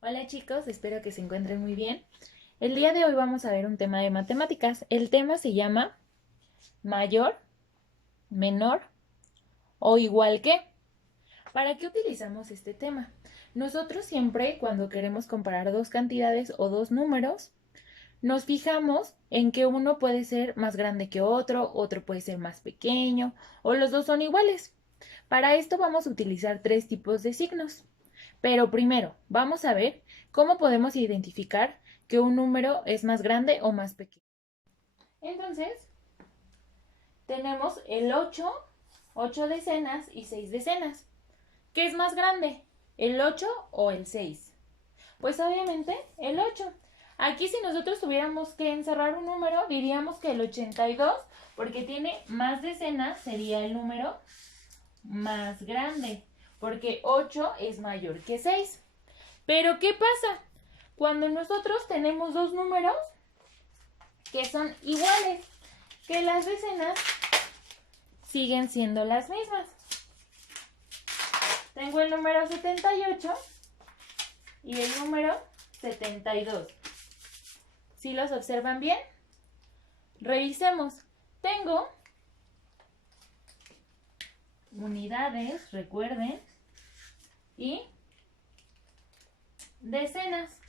Hola chicos, espero que se encuentren muy bien. El día de hoy vamos a ver un tema de matemáticas. El tema se llama mayor, menor o igual que. ¿Para qué utilizamos este tema? Nosotros siempre cuando queremos comparar dos cantidades o dos números, nos fijamos en que uno puede ser más grande que otro puede ser más pequeño o los dos son iguales. Para esto vamos a utilizar tres tipos de signos. Pero primero, vamos a ver cómo podemos identificar que un número es más grande o más pequeño. Entonces, tenemos el 8 decenas y 6 decenas. ¿Qué es más grande? ¿El 8 o el 6? Pues obviamente el 8. Aquí si nosotros tuviéramos que encerrar un número, diríamos que el 82, porque tiene más decenas, sería el número más grande, porque 8 es mayor que 6. Pero ¿qué pasa? Cuando nosotros tenemos dos números que son iguales, que las decenas siguen siendo las mismas. Tengo el número 78 y el número 72. ¿Sí los observan bien? Revisemos. Tengo unidades, recuerden, y decenas.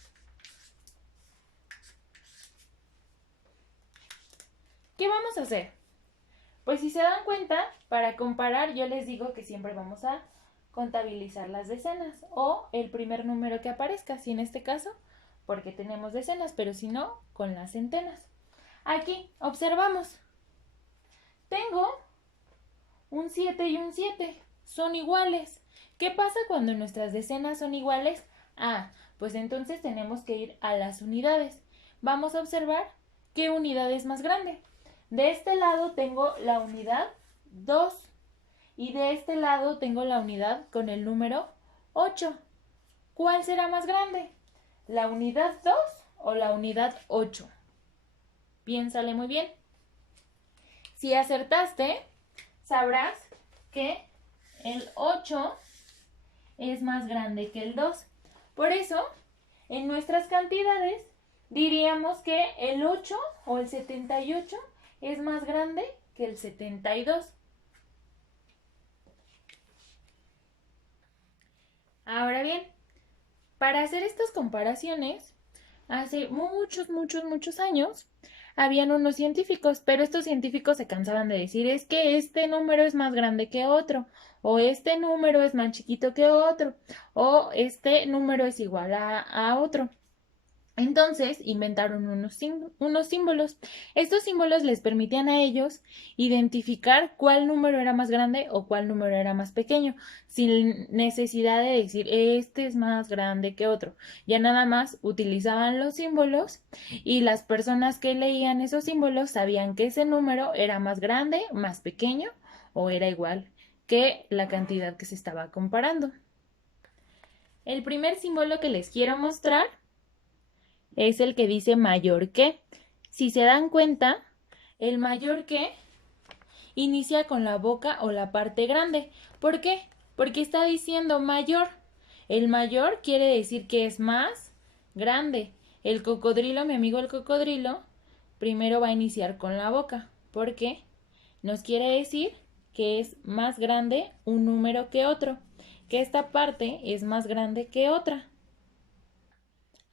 ¿Qué vamos a hacer? Pues si se dan cuenta, para comparar yo les digo que siempre vamos a contabilizar las decenas o el primer número que aparezca, si en este caso, porque tenemos decenas, pero si no, con las centenas. Aquí observamos, tengo un 7 y un 7, son iguales. ¿Qué pasa cuando nuestras decenas son iguales? Pues entonces tenemos que ir a las unidades. Vamos a observar qué unidad es más grande. De este lado tengo la unidad 2 y de este lado tengo la unidad con el número 8. ¿Cuál será más grande? ¿La unidad 2 o la unidad 8? Piénsale muy bien. Si acertaste, sabrás que el 8 es más grande que el 2. Por eso, en nuestras cantidades, diríamos que el 8 o el 78 es más grande que el 72. Ahora bien, para hacer estas comparaciones, hace muchos años, habían unos científicos, pero estos científicos se cansaban de decir es que este número es más grande que otro, o este número es más chiquito que otro, o este número es igual a otro. Entonces inventaron unos símbolos. Estos símbolos les permitían a ellos identificar cuál número era más grande o cuál número era más pequeño, sin necesidad de decir este es más grande que otro. Ya nada más utilizaban los símbolos y las personas que leían esos símbolos sabían que ese número era más grande, más pequeño o era igual que la cantidad que se estaba comparando. El primer símbolo que les quiero mostrar es el que dice mayor que. Si se dan cuenta, el mayor que inicia con la boca o la parte grande. ¿Por qué? Porque está diciendo mayor. El mayor quiere decir que es más grande. El cocodrilo, mi amigo el cocodrilo, primero va a iniciar con la boca. ¿Por qué? Nos quiere decir que es más grande un número que otro, que esta parte es más grande que otra.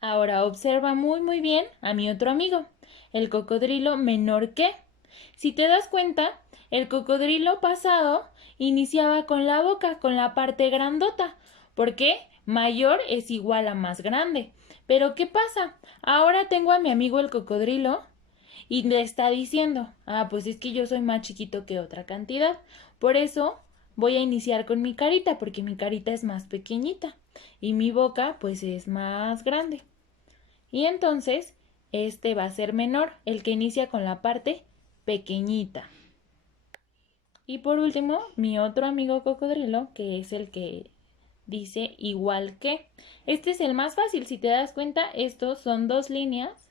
Ahora observa muy bien a mi otro amigo, el cocodrilo menor que. Si te das cuenta, el cocodrilo pasado iniciaba con la boca, con la parte grandota. ¿Por qué? Mayor es igual a más grande. Pero ¿qué pasa? Ahora tengo a mi amigo el cocodrilo y le está diciendo, pues es que yo soy más chiquito que otra cantidad. Por eso voy a iniciar con mi carita, porque mi carita es más pequeñita y mi boca pues es más grande. Y entonces este va a ser menor, el que inicia con la parte pequeñita. Y por último, mi otro amigo cocodrilo, que es el que dice igual que. Este es el más fácil, si te das cuenta, estos son dos líneas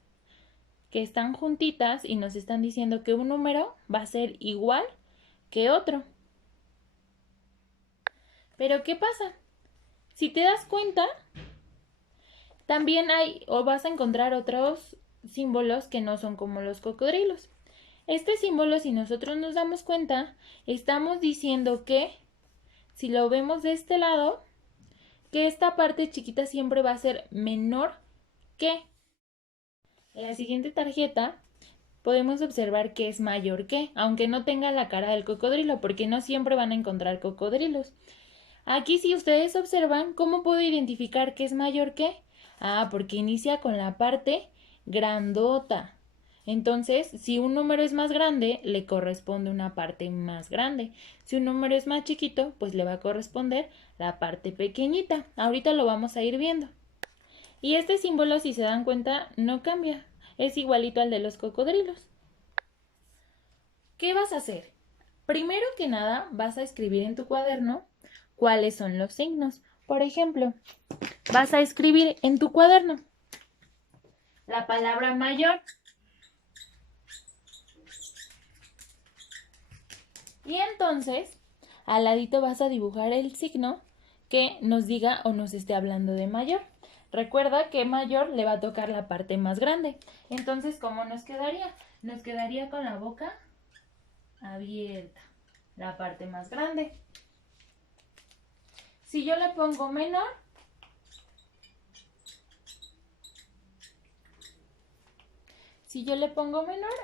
que están juntitas y nos están diciendo que un número va a ser igual que otro. Pero ¿qué pasa? Si te das cuenta, También hay o vas a encontrar otros símbolos que no son como los cocodrilos. Este símbolo, si nosotros nos damos cuenta, estamos diciendo que, si lo vemos de este lado, que esta parte chiquita siempre va a ser menor que. En la siguiente tarjeta podemos observar que es mayor que, aunque no tenga la cara del cocodrilo, porque no siempre van a encontrar cocodrilos. Aquí, si ustedes observan, ¿cómo puedo identificar que es mayor que? Ah, porque inicia con la parte grandota. Entonces, si un número es más grande, le corresponde una parte más grande. Si un número es más chiquito, pues le va a corresponder la parte pequeñita. Ahorita lo vamos a ir viendo. Y este símbolo, si se dan cuenta, no cambia. Es igualito al de los cocodrilos. ¿Qué vas a hacer? Primero que nada, vas a escribir en tu cuaderno cuáles son los signos. Por ejemplo, vas a escribir en tu cuaderno la palabra mayor. Y entonces, al ladito vas a dibujar el signo que nos diga o nos esté hablando de mayor. Recuerda que mayor le va a tocar la parte más grande. Entonces, ¿cómo nos quedaría? Nos quedaría con la boca abierta, la parte más grande. Si yo le pongo menor,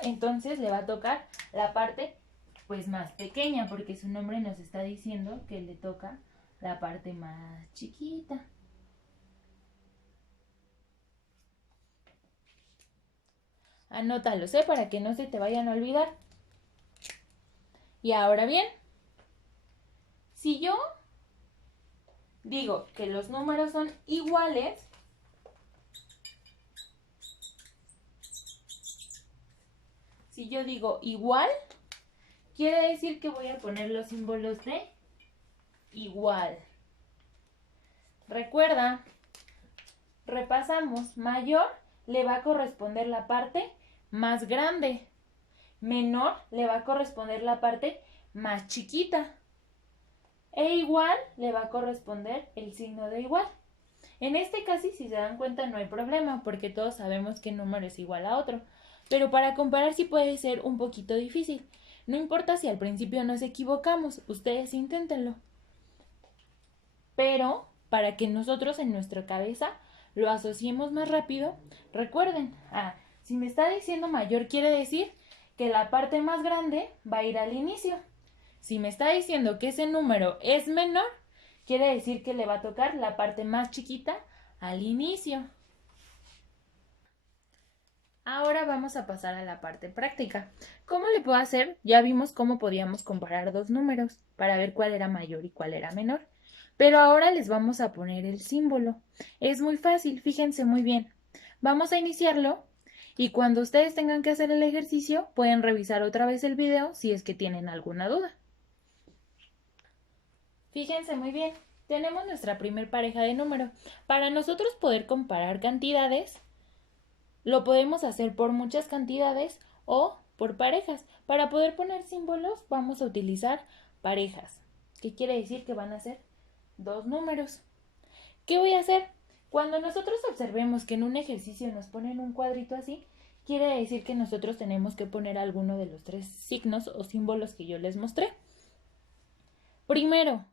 entonces le va a tocar la parte pues más pequeña, porque su nombre nos está diciendo que le toca la parte más chiquita. Anótalos, para que no se te vayan a olvidar. Y ahora bien, si yo digo que los números son iguales, si yo digo igual, quiere decir que voy a poner los símbolos de igual. Recuerda, repasamos, mayor le va a corresponder la parte más grande, menor le va a corresponder la parte más chiquita, e igual le va a corresponder el signo de igual. En este caso, si se dan cuenta, no hay problema, porque todos sabemos que un número es igual a otro. Pero para comparar sí puede ser un poquito difícil. No importa si al principio nos equivocamos, ustedes inténtenlo. Pero para que nosotros en nuestra cabeza lo asociemos más rápido, recuerden, si me está diciendo mayor, quiere decir que la parte más grande va a ir al inicio. Si me está diciendo que ese número es menor, quiere decir que le va a tocar la parte más chiquita al inicio. Ahora vamos a pasar a la parte práctica. ¿Cómo le puedo hacer? Ya vimos cómo podíamos comparar dos números para ver cuál era mayor y cuál era menor. Pero ahora les vamos a poner el símbolo. Es muy fácil, fíjense muy bien. Vamos a iniciarlo y cuando ustedes tengan que hacer el ejercicio, pueden revisar otra vez el video si es que tienen alguna duda. Fíjense muy bien, tenemos nuestra primer pareja de número. Para nosotros poder comparar cantidades, lo podemos hacer por muchas cantidades o por parejas. Para poder poner símbolos vamos a utilizar parejas, que quiere decir que van a ser dos números. ¿Qué voy a hacer? Cuando nosotros observemos que en un ejercicio nos ponen un cuadrito así, quiere decir que nosotros tenemos que poner alguno de los tres signos o símbolos que yo les mostré. Primero,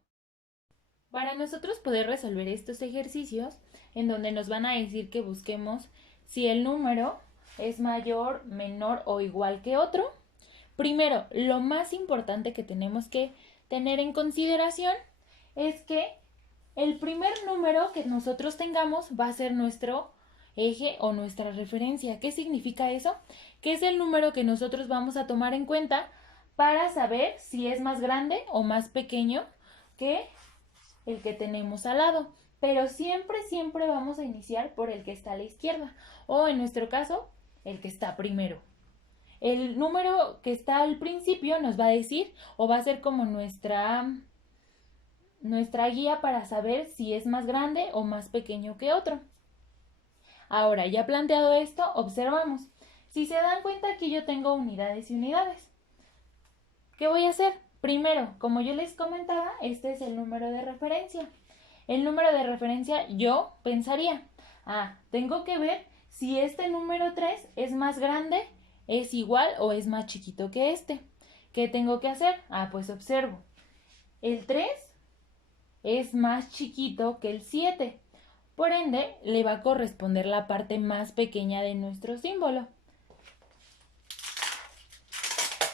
para nosotros poder resolver estos ejercicios, en donde nos van a decir que busquemos si el número es mayor, menor o igual que otro, primero, lo más importante que tenemos que tener en consideración es que el primer número que nosotros tengamos va a ser nuestro eje o nuestra referencia. ¿Qué significa eso? Que es el número que nosotros vamos a tomar en cuenta para saber si es más grande o más pequeño que el que tenemos al lado. Pero siempre, siempre vamos a iniciar por el que está a la izquierda. O en nuestro caso, el que está primero. El número que está al principio nos va a decir o va a ser como nuestra guía para saber si es más grande o más pequeño que otro. Ahora, ya planteado esto, observamos. Si se dan cuenta, aquí yo tengo unidades y unidades. ¿Qué voy a hacer? Primero, como yo les comentaba, este es el número de referencia. El número de referencia yo pensaría, Tengo que ver si este número 3 es más grande, es igual o es más chiquito que este. ¿Qué tengo que hacer? Pues observo. El 3 es más chiquito que el 7. Por ende, le va a corresponder la parte más pequeña de nuestro símbolo.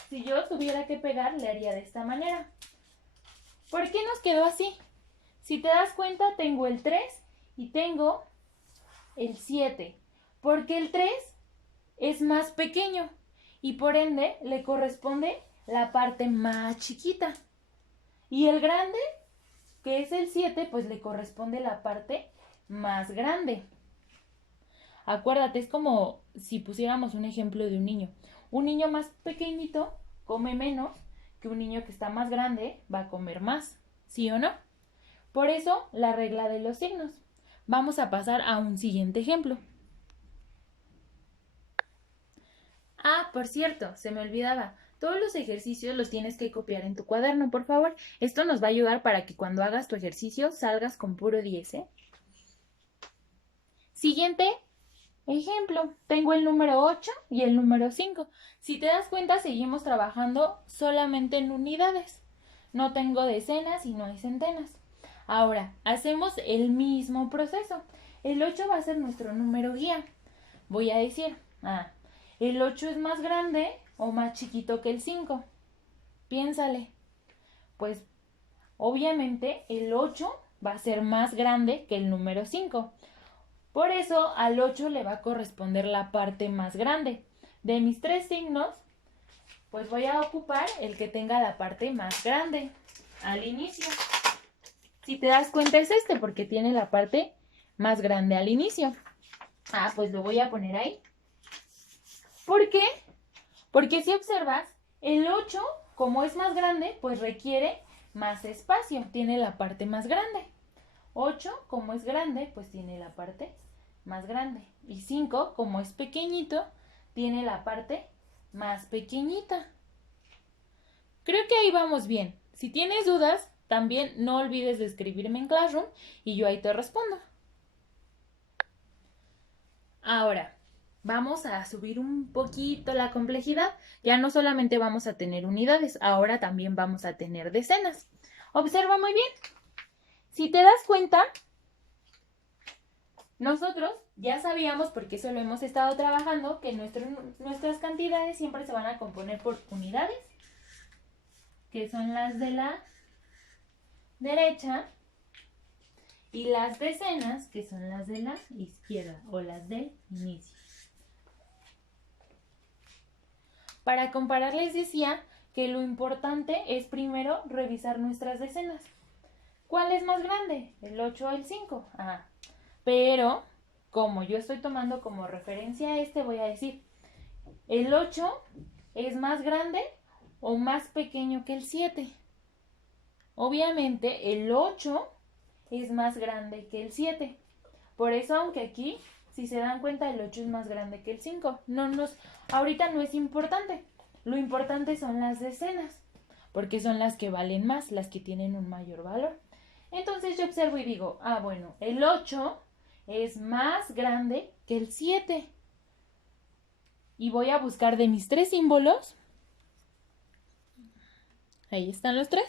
Si yo tuviera que pegar, le haría de esta manera. ¿Por qué nos quedó así? Si te das cuenta, tengo el 3 y tengo el 7. Porque el 3 es más pequeño y por ende le corresponde la parte más chiquita. Y el grande, que es el 7, pues le corresponde la parte más grande. Acuérdate, es como si pusiéramos un ejemplo de un niño. Un niño más pequeñito come menos que un niño que está más grande va a comer más, ¿sí o no? Por eso, la regla de los signos. Vamos a pasar a un siguiente ejemplo. Por cierto, se me olvidaba. Todos los ejercicios los tienes que copiar en tu cuaderno, por favor. Esto nos va a ayudar para que cuando hagas tu ejercicio salgas con puro 10, ¿eh? Siguiente ejemplo. Tengo el número 8 y el número 5. Si te das cuenta, seguimos trabajando solamente en unidades. No tengo decenas y no hay centenas. Ahora, hacemos el mismo proceso. El 8 va a ser nuestro número guía. Voy a decir, ¿el 8 es más grande o más chiquito que el 5? Piénsale. Pues, obviamente, el 8 va a ser más grande que el número 5. Por eso, al 8 le va a corresponder la parte más grande. De mis 3 signos, pues voy a ocupar el que tenga la parte más grande al inicio. Si te das cuenta es este, porque tiene la parte más grande al inicio. Pues lo voy a poner ahí. ¿Por qué? Porque si observas, el 8, como es más grande, pues requiere más espacio. Tiene la parte más grande. 8, como es grande, pues tiene la parte más grande. Y 5, como es pequeñito, tiene la parte más pequeñita. Creo que ahí vamos bien. Si tienes dudas, también no olvides de escribirme en Classroom y yo ahí te respondo. Ahora, vamos a subir un poquito la complejidad. Ya no solamente vamos a tener unidades, ahora también vamos a tener decenas. Observa muy bien. Si te das cuenta, nosotros ya sabíamos, porque eso lo hemos estado trabajando, que nuestras cantidades siempre se van a componer por unidades, que son las de la derecha, y las decenas, que son las de la izquierda o las del inicio. Para comparar les decía que lo importante es primero revisar nuestras decenas. ¿Cuál es más grande? ¿El 8 o el 5? Pero como yo estoy tomando como referencia voy a decir, ¿el 8 es más grande o más pequeño que el 7? Obviamente el 8 es más grande que el 7. Por eso, aunque aquí, si se dan cuenta, el 8 es más grande que el 5. Ahorita no es importante. Lo importante son las decenas, porque son las que valen más, las que tienen un mayor valor. Entonces yo observo y digo, bueno, el 8 es más grande que el 7. Y voy a buscar de mis 3 símbolos. Ahí están los 3.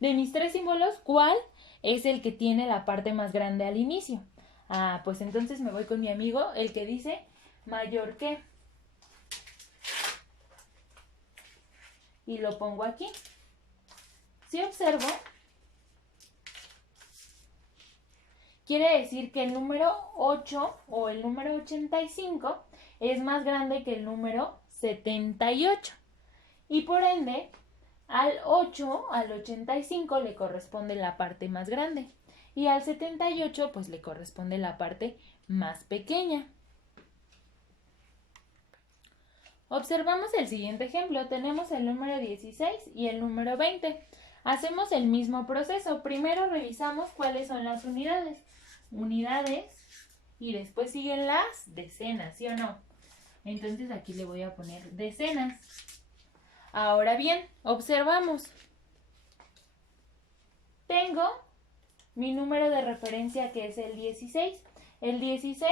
De mis 3 símbolos, ¿cuál es el que tiene la parte más grande al inicio? Pues entonces me voy con mi amigo, el que dice mayor que. Y lo pongo aquí. Si observo, quiere decir que el número 8 o el número 85 es más grande que el número 78. Y por ende, al 8, al 85 le corresponde la parte más grande. Y al 78 pues le corresponde la parte más pequeña. Observamos el siguiente ejemplo. Tenemos el número 16 y el número 20. Hacemos el mismo proceso. Primero revisamos cuáles son las unidades. Unidades y después siguen las decenas, ¿sí o no? Entonces aquí le voy a poner decenas. Ahora bien, observamos. Tengo mi número de referencia que es el 16. El 16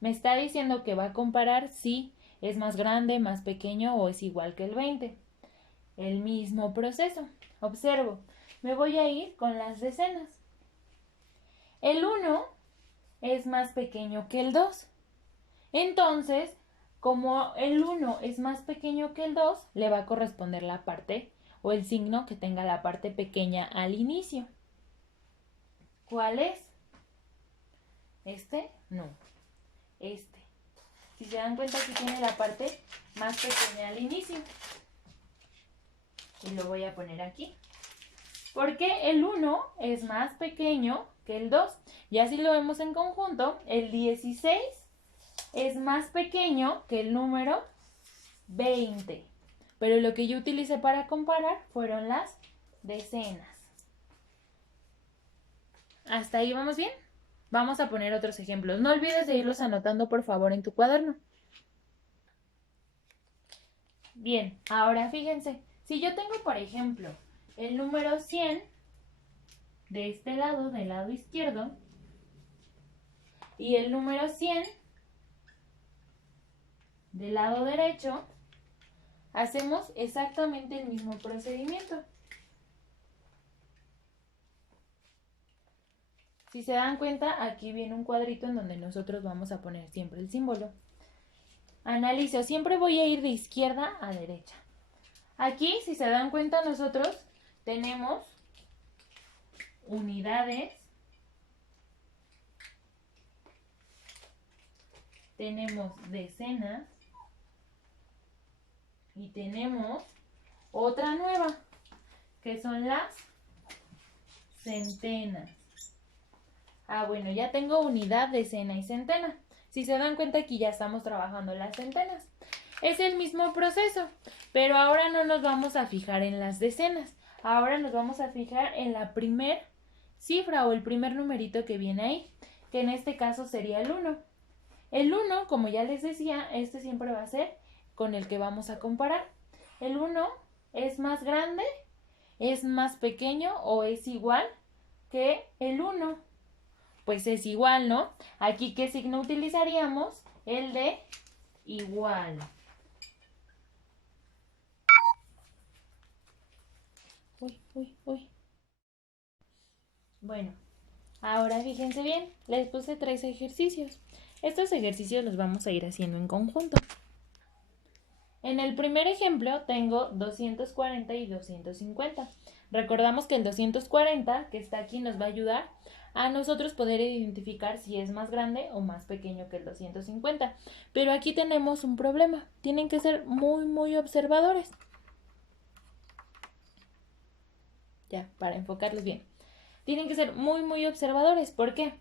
me está diciendo que va a comparar si es más grande, más pequeño o es igual que el 20. El mismo proceso. Observo, me voy a ir con las decenas. El 1 es más pequeño que el 2. Entonces, como el 1 es más pequeño que el 2, le va a corresponder la parte o el signo que tenga la parte pequeña al inicio. ¿Cuál es? ¿Este? No. Este. Si se dan cuenta, aquí tiene la parte más pequeña al inicio. Y lo voy a poner aquí. Porque el 1 es más pequeño que el 2. Ya si lo vemos en conjunto, el 16 es más pequeño que el número 20. Pero lo que yo utilicé para comparar fueron las decenas. ¿Hasta ahí vamos bien? Vamos a poner otros ejemplos. No olvides de irlos anotando, por favor, en tu cuaderno. Bien, ahora fíjense. Si yo tengo, por ejemplo, el número 100 de este lado, del lado izquierdo, y el número 100 del lado derecho, hacemos exactamente el mismo procedimiento. Si se dan cuenta, aquí viene un cuadrito en donde nosotros vamos a poner siempre el símbolo. Analizo, siempre voy a ir de izquierda a derecha. Aquí, si se dan cuenta, nosotros tenemos unidades, tenemos decenas y tenemos otra nueva, que son las centenas. Bueno, ya tengo unidad, decena y centena. Si se dan cuenta, aquí ya estamos trabajando las centenas. Es el mismo proceso, pero ahora no nos vamos a fijar en las decenas. Ahora nos vamos a fijar en la primer cifra o el primer numerito que viene ahí, que en este caso sería el 1. El 1, como ya les decía, este siempre va a ser con el que vamos a comparar. El 1 es más grande, es más pequeño o es igual que el 1. Pues es igual, ¿no? Aquí, ¿qué signo utilizaríamos? El de igual. Uy. Bueno, ahora fíjense bien, les puse 3 ejercicios. Estos ejercicios los vamos a ir haciendo en conjunto. En el primer ejemplo tengo 240 y 250. Recordamos que el 240 que está aquí nos va a ayudar a nosotros poder identificar si es más grande o más pequeño que el 250. Pero aquí tenemos un problema. Tienen que ser muy observadores. Ya, para enfocarlos bien. Tienen que ser muy observadores. ¿Por qué?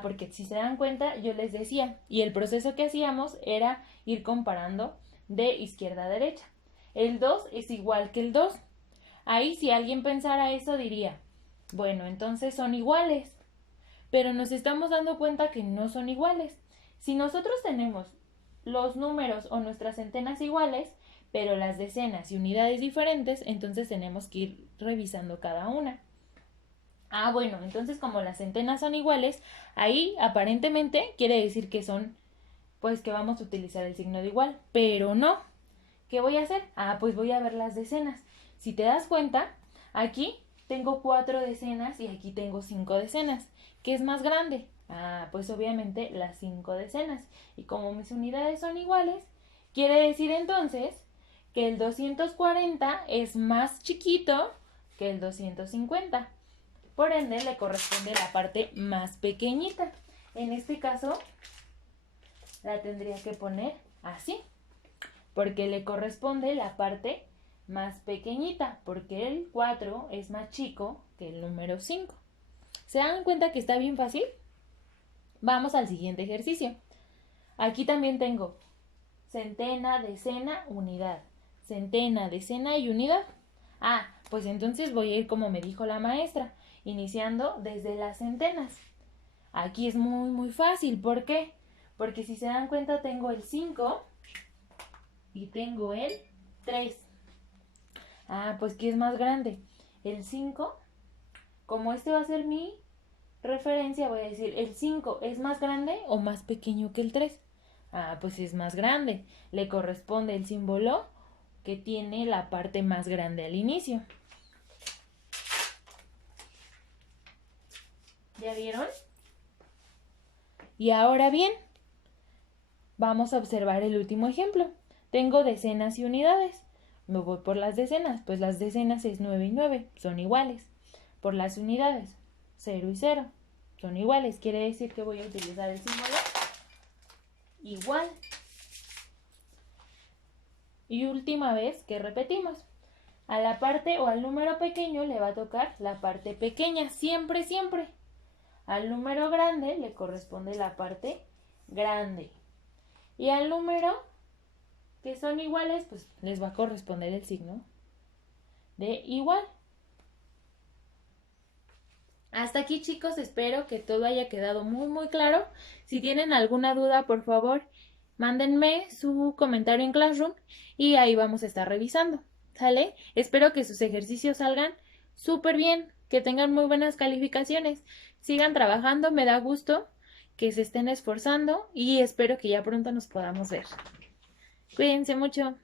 Porque si se dan cuenta, yo les decía, y el proceso que hacíamos era ir comparando de izquierda a derecha. El 2 es igual que el 2. Ahí si alguien pensara eso diría, bueno, entonces son iguales. Pero nos estamos dando cuenta que no son iguales. Si nosotros tenemos los números o nuestras centenas iguales, pero las decenas y unidades diferentes, entonces tenemos que ir revisando cada una. Bueno, entonces como las centenas son iguales, ahí aparentemente quiere decir que son, pues que vamos a utilizar el signo de igual, pero no. ¿Qué voy a hacer? Pues voy a ver las decenas. Si te das cuenta, aquí tengo 4 decenas y aquí tengo 5 decenas. ¿Qué es más grande? Pues obviamente las 5 decenas. Y como mis unidades son iguales, quiere decir entonces que el 240 es más chiquito que el 250. Por ende, le corresponde la parte más pequeñita. En este caso, la tendría que poner así, porque le corresponde la parte más pequeñita, porque el 4 es más chico que el número 5. ¿Se dan cuenta que está bien fácil? Vamos al siguiente ejercicio. Aquí también tengo centena, decena, unidad. Centena, decena y unidad. Pues entonces voy a ir como me dijo la maestra, iniciando desde las centenas. Aquí es muy fácil. ¿Por qué? Porque si se dan cuenta tengo el 5 y tengo el 3. Pues ¿qué es más grande? El 5, como este va a ser mi referencia voy a decir, ¿el 5 es más grande o más pequeño que el 3? Ah, pues es más grande. Le corresponde el símbolo que tiene la parte más grande al inicio. ¿Ya vieron? Y ahora bien, vamos a observar el último ejemplo. Tengo decenas y unidades. Me voy por las decenas, pues las decenas es 9 y 9, son iguales. Por las unidades, 0 y 0, son iguales. Quiere decir que voy a utilizar el símbolo igual. Y última vez que repetimos. A la parte o al número pequeño le va a tocar la parte pequeña, siempre, siempre. Al número grande le corresponde la parte grande. Y al número que son iguales, pues les va a corresponder el signo de igual. Hasta aquí, chicos, espero que todo haya quedado muy muy claro. Si tienen alguna duda, por favor, mándenme su comentario en Classroom y ahí vamos a estar revisando, ¿sale? Espero que sus ejercicios salgan súper bien, que tengan muy buenas calificaciones. Sigan trabajando, me da gusto que se estén esforzando y espero que ya pronto nos podamos ver. Cuídense mucho.